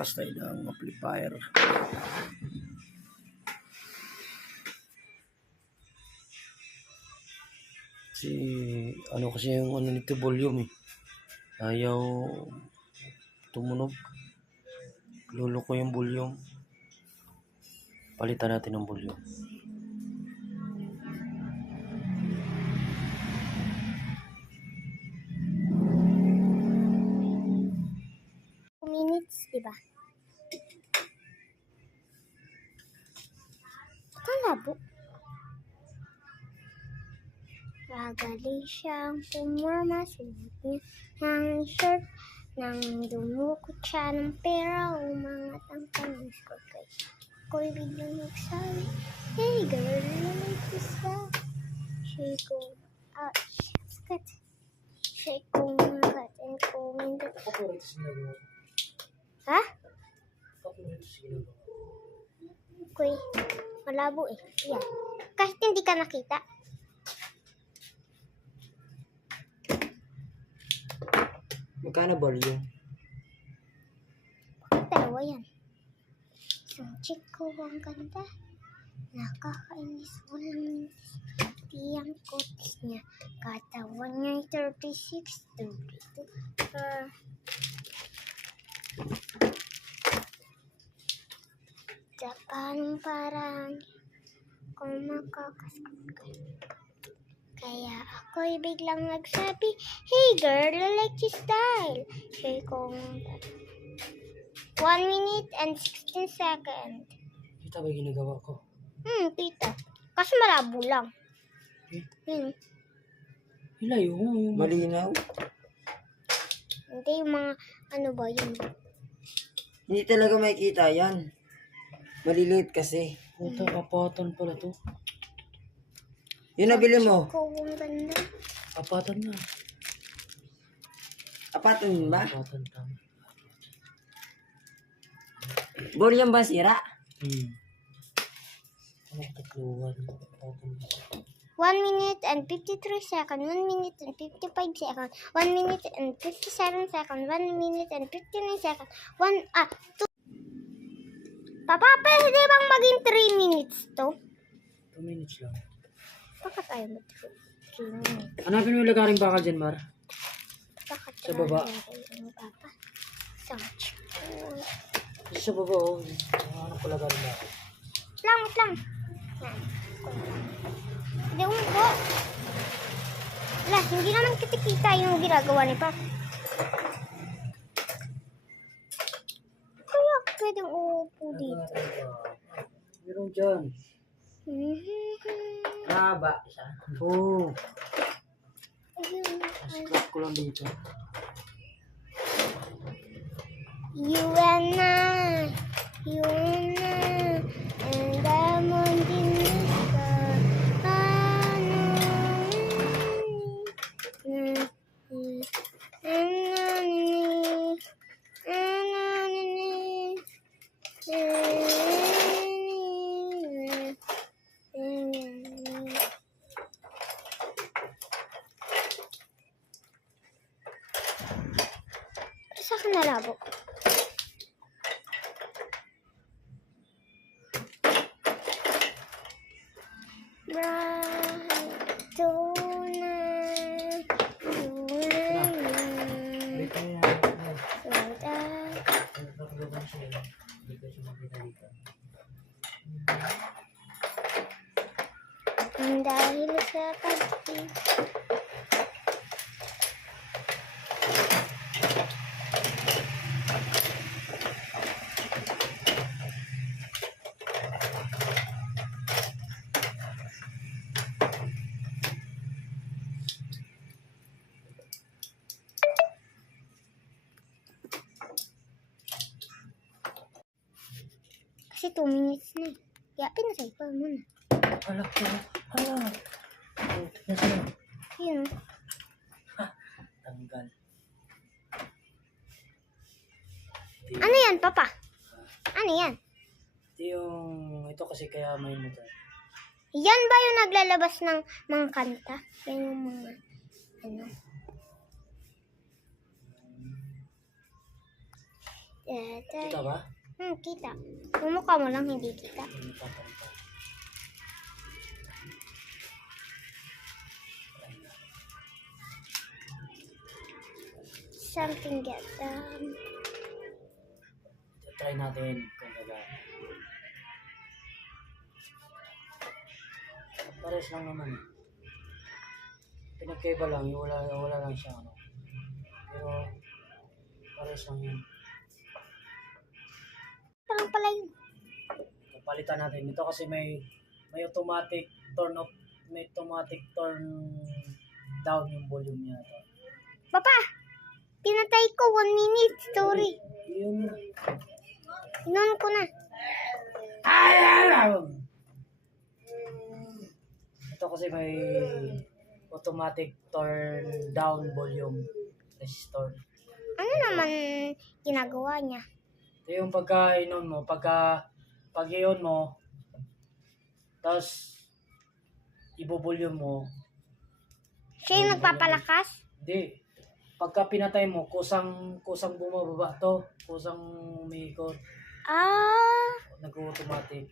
Magbukas tayo ng amplifier. Kasi ano kasi yung ano nito volume eh. Ayaw tumunog. Lulo ko yung volume. Palitan natin ng volume. Minutes, diba? Kalabo. Magaling siyang pumorma, suot niya ng shirt. Nang dumukot siya ng pera, umangat ang kanyang skirt. Ako'y biglang nagsabi, "Hey girl, like this guy." Shake ko, skirt. Shake ko mga kat and kumindot. Ha? Ako'y malabo eh. Yan. Kahit hindi ka nakita. Magkano volume? Bakit dalawa yan? Isang chick ko ang ganda. Nakakainis, walang tiyang kutis niya. Katawan niya 36, 32. Japan parang kung makakaskot ka. Kaya ako'y biglang nagsabi, "Hey girl, I like your style." Share ko 1 minute and 16 seconds. Kita ba yung ginagawa ko? Kita. Kasi malabo lang. Ilayo mo. Malinaw. Hindi yung mga ano ba yun. Hindi talaga makikita yan. Maliliit kasi. Puta, kapatan pala to. Yun nabili mo. Ko ang ganda. Kapatan na. Apatan ba? Kapatan tama. Volume ba sira? Ano tatluhan? Kapatan na. 1 minute and 53 seconds, 1 minute and 55 seconds, 1 minute and 57 seconds, 1 minute and 59 seconds, 2. Papa, pwede bang maging 3 minutes to? 2 minutes lang. Bakit tayo ba 3 minutes? Hanapin mo yung lagaring bakal dyan, Mar. Bakit Sa baba. ni Papa? Search. Kasi sa baba, oh. Hanap ko lagaring bakal. Lang. Yan. Hindi po. Wala, hindi naman kita yung ginagawa ni Papa. Kaya pwedeng uupo dito. Meron dyan. Haba siya. Oo. Ayun. Scrap ko lang dito. You and I, and diamond in the sky. Sa akin nalabo. Dahil sa pag-ibig. Kasi 2 minutes na. Kaya pinasay ko muna. Alak ko. Hala. Nasaan? Yun. Tanggal. Ano yan, Papa? Ano yan? Ito kasi kaya may motor. Yan ba yung naglalabas ng mga kanta? Yan yung mga, ano? Kita ba? Kita. Yung mukha mo lang hindi kita. Hindi papalitan. Something get done. Try natin kung gagana. Pares lang naman. Pinagkaiba lang, yung wala lang siya ano. Pero pares lang yun. Parang pala yun. Palitan natin ito kasi may automatic turn off, may automatic turn down yung volume niya to. Papa! Pinatay ko 1 minute. Story. Yun. Inon ko na. Ito kasi may automatic turn down volume resistor. Ano naman ginagawa niya? Ito yung pagka-inon mo, pag-ion mo, tapos ibo-volume mo, Siya yung nagpapalakas? hindi. Pagka pinatay mo, kusang bumababa to, kusang umiikot, Ah, nag-automatic.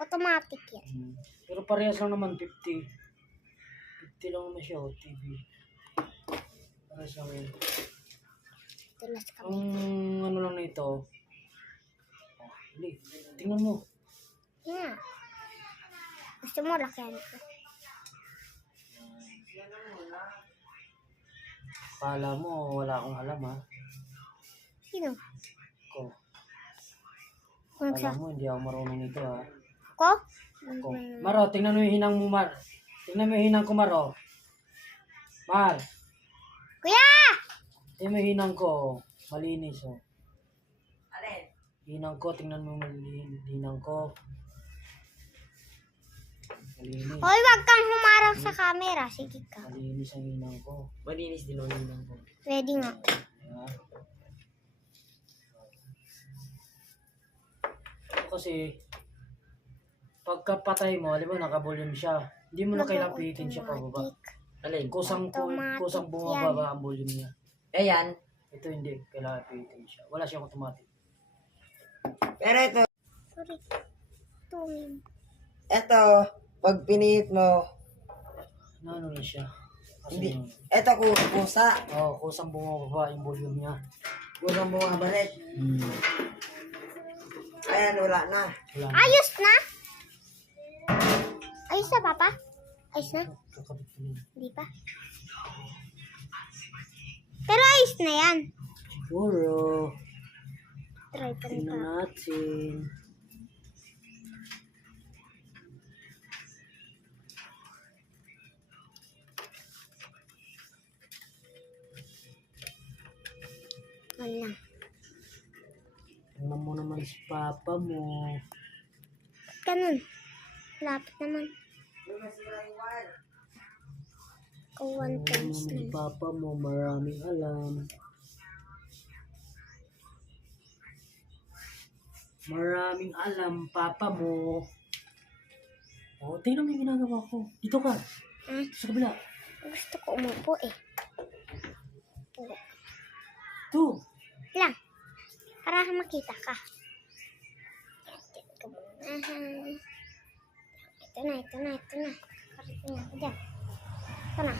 automatic yan. Pero parehas lang naman, 50. 50 lang naman siya, TV. Parehas lang yun. Tulas kami. Ang ano lang na ito, hindi, tingnan mo. Yan. Gusto mo lakyan ko? Kala mo, wala akong alam ha. Sino? Ko. Kung Kala sa... mo, hindi ako marunong nito ha. Ko? Ko. Maro, tingnan mo yung hinang mo, Mar. Tingnan mo yung hinang ko, Maro. Mar, Kuya! tingnan mo yung hinang ko. Malinis, oh. Hinang ko, tingnan mo malinis. Hinang ko. Malinis. Hoy, wag kang humarap sa camera. Sige ka. Malinis ang hinang ko. Malinis din ang hinang ko. Pwede nga. Yeah. Kasi, pagkapatay mo, alam mo, naka-volume siya. Hindi mo na kailangang pihitin siya pababa. Automatic. Kusang Automatic bumababa ang volume niya. Ayan. Ito hindi, kailangan pihitin siya. Wala siyang automatic. Pero ito, Sorry. Tumim. pag pinihit mo, Ano na siya? Kasi hindi. Ito kusa. kusang bumababa yung volume niya. Kusang bumabalik. Ayan, wala na. Wala na. Ayos na? Ayos na, Papa? Ayos na? Kakabit ko na. Hindi pa. Pero ayos na yan. Siguro, Try pa tingnan nito. natin. Wala. Tingnan mo naman si Papa mo. Ganun. Lapit naman. Kung 1 Tingnan mo times naman si na. Papa mo, maraming alam. Maraming alam, Papa mo. Oh, tingnan mo yung ginagawa ko. Dito ka, Ah, sa kabila. gusto ko umupo eh. Upo. Ito. Lang. Para makita ka. Yan ka muna. Ito na. Karating ako dyan. Ito na.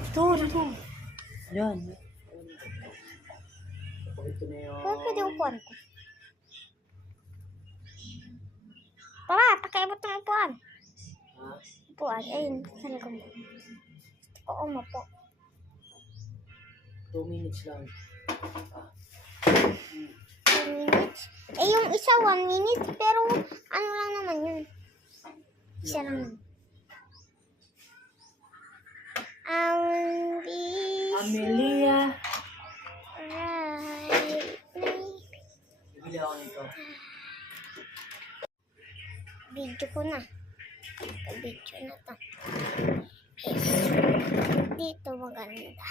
Dito. Yan. Ito na yun. Kung pwede upuan ko. Papa, pakiabot ng upuan. Ha? Upuan. Ayun, saan ko mo? Gusto ko umupo. 2 minutes lang. 2 minutes. Eh, yung isa 1 minute. Pero, ano lang naman yun. Isa lang naman. Amelia. Right. Bibili ako nito. Video ko na. Video na to. Yes. Dito maganda.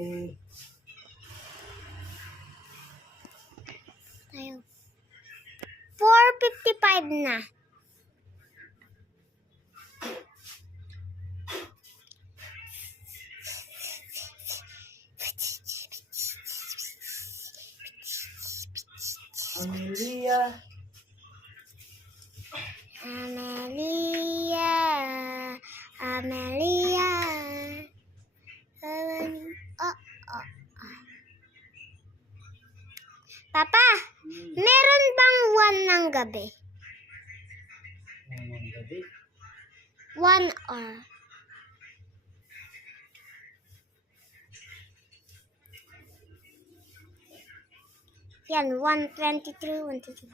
Okay. Tayo. 4:55 na. Amelia. Amelia, Amelia. Oh, oh. Papa, meron bang 1 ng gabi? Ngayong gabi. 1 hour. Yan, 1:23, 1:24.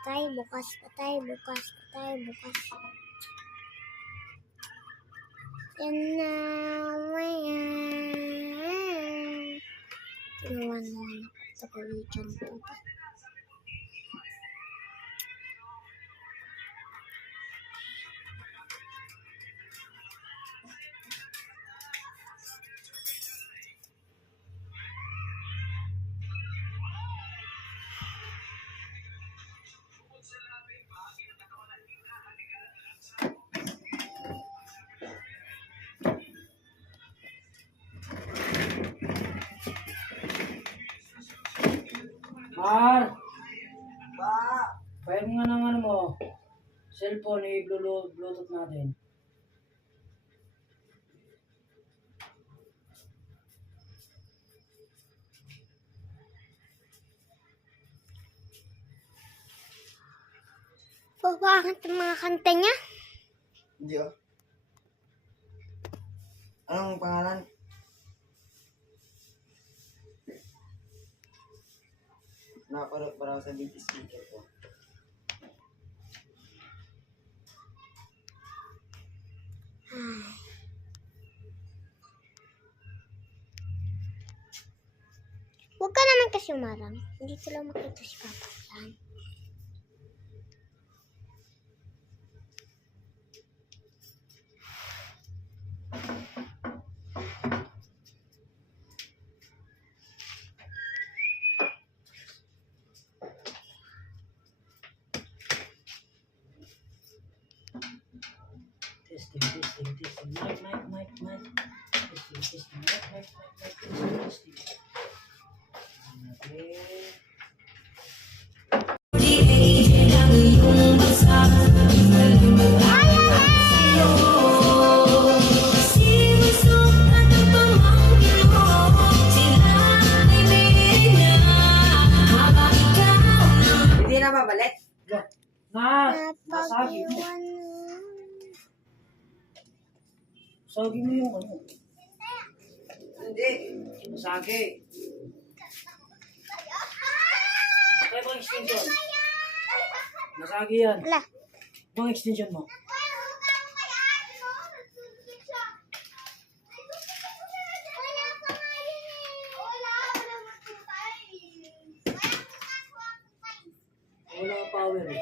Patay, bukas, patay, bukas, patay, bukas. Yan na, mayan. Ginawan mo na sa kawitan po. Mar! Ba? Fire mo nga ng ano mo. Cellphone, i-bluetooth natin. Bakit ang mga kanta niya? Hindi oh. Anong pangalan? Naparot para ako sa big speaker ko. Huwag ka naman kasi umarang. Hindi ko lang makita si Papa. Yan. Testing. Mic. Testing. Mic. Testing. Okay. Hindi na babalik? Nasagi mo. Sagi mo yung ano. Hindi. Nasagi. Kaya bang extension? Nasagi yan. Wala. Bang extension mo? Wala ka power eh.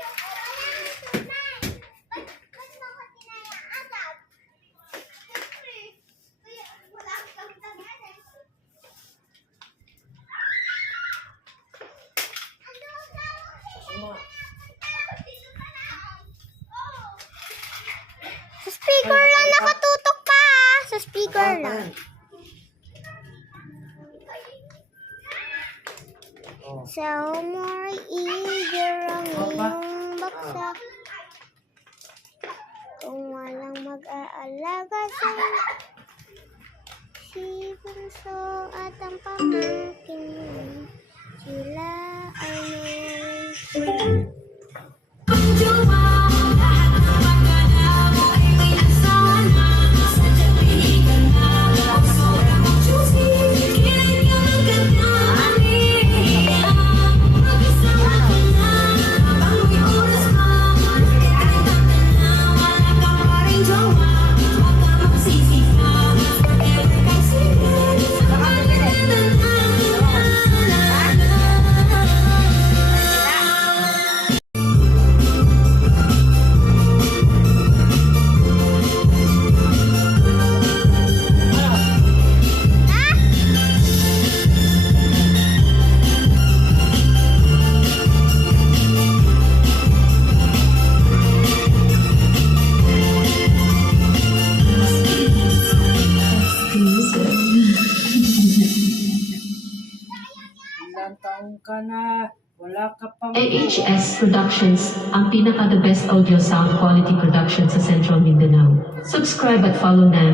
Sasama. Sa speaker lang nakatutok pa. Sa speaker lang. Oh. So more eager ang iyong baksak. Kung walang mag-aalaga sa si Bunso at ang pamangkin mo, sila ay may Taong ka na, wala ka pang... AHS Productions, ang pinaka-the best audio sound quality production sa Central Mindanao. Subscribe at follow na.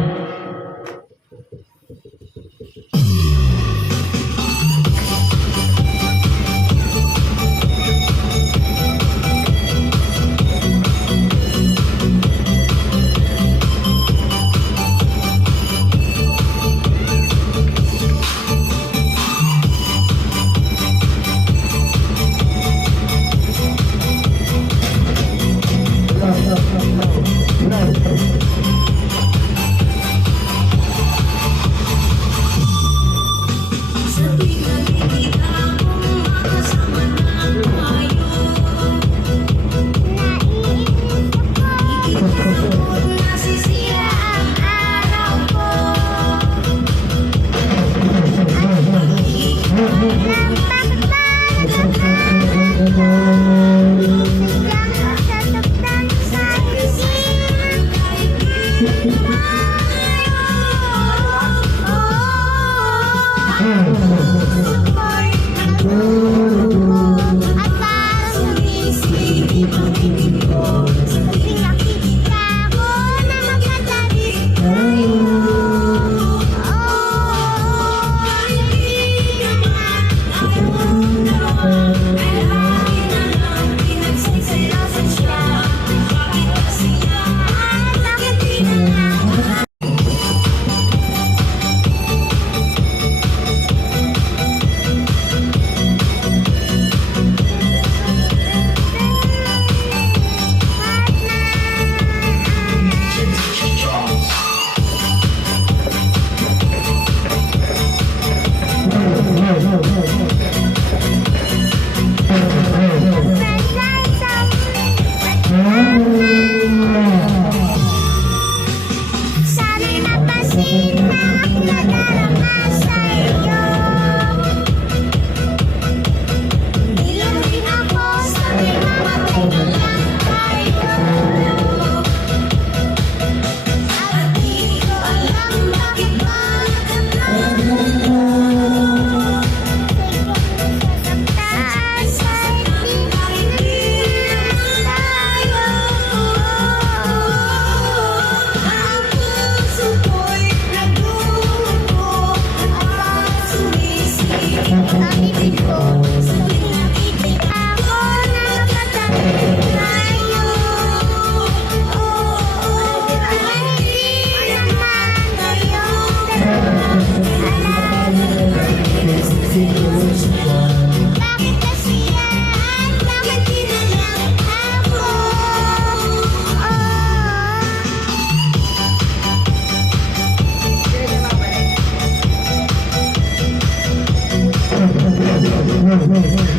Thank you.